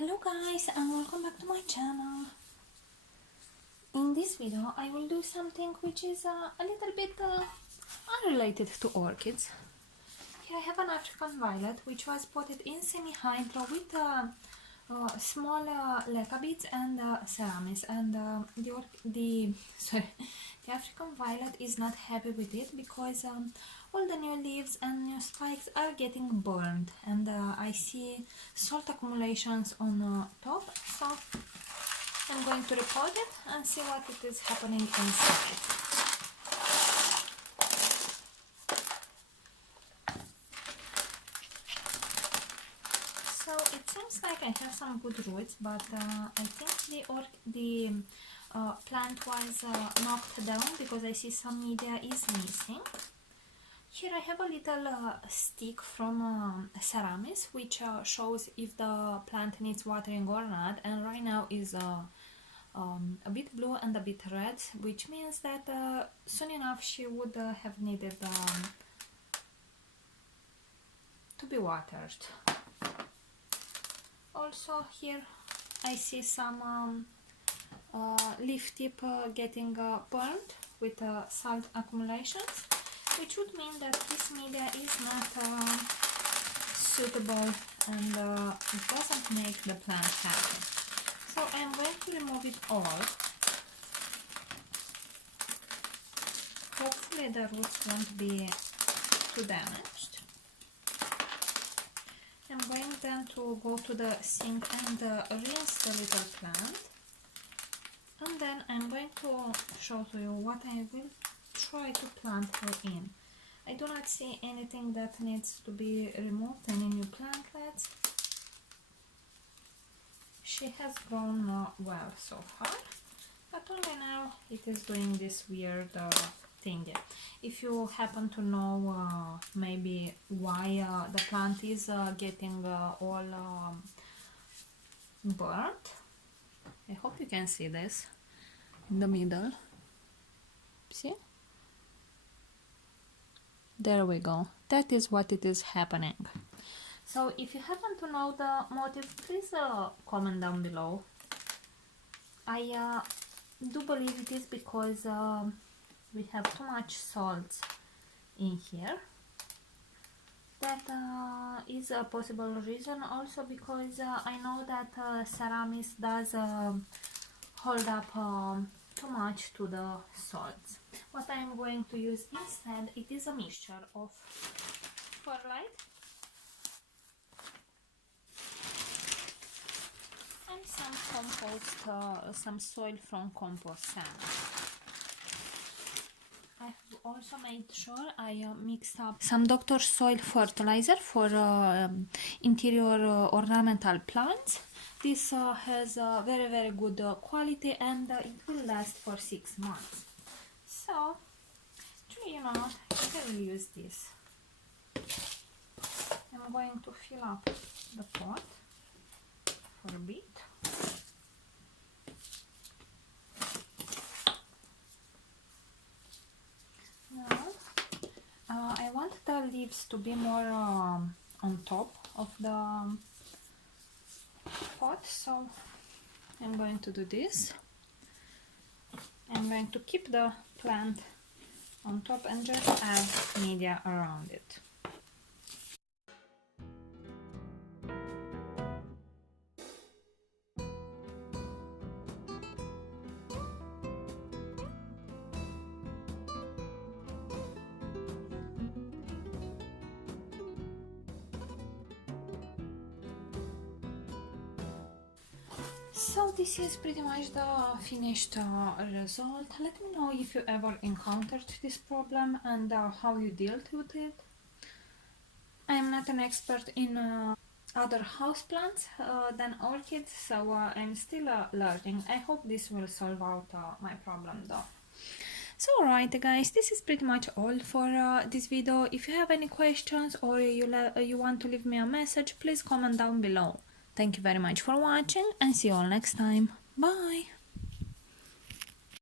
Hello guys and welcome back to my channel. In this video I will do something which is a little bit unrelated to orchids. Here I have an African violet which was potted in semi-hydro with small leca beads and ceramis, and the African violet is not happy with it because all the new leaves and new spikes are getting burned, and I see salt accumulations on top, so I'm going to repot it and see what it is happening inside. So it seems like I have some good roots, but I think the plant was knocked down because I see some media is missing. Here I have a little stick from ceramis which shows if the plant needs watering or not, and right now is a bit blue and a bit red, which means that soon enough she would have needed to be watered. Also here I see some leaf tip getting burned with salt accumulations, which would mean that this media is not suitable and it doesn't make the plant happy. So I am going to remove it all. Hopefully the roots won't be too damaged. I'm going then to go to the sink and rinse the little plant, and then I'm going to show to you what I will try to plant her in. I do not see anything that needs to be removed, any new plantlets. She has grown well so far, but only now it is doing this weird thing. If you happen to know maybe why the plant is getting all burnt, I hope you can see this in the middle. See? There we go. That is what it is happening. So if you happen to know the motive, please comment down below. I do believe it is because we have too much salt in here. That is a possible reason. Also because I know that ceramis does hold up too much to the salts. What I am going to use instead, it is a mixture of perlite and some compost, some soil from Compo Sana. I have also made sure I mixed up some Dr. Soil fertilizer for interior ornamental plants. This has very good quality, and it will last for 6 months. So, you know, I will use this. I'm going to fill up the pot for a bit. Now, I want the leaves to be more on top of the pot, so I'm going to do this. I'm going to keep the plant on top and just add media around it. So this is pretty much the finished result. Let me know if you ever encountered this problem and how you dealt with it. I am not an expert in other houseplants than orchids, so I'm still learning. I hope this will solve out my problem though. So alright guys, this is pretty much all for this video. If you have any questions or you want to leave me a message, please comment down below. Thank you very much for watching and see you all next time. Bye!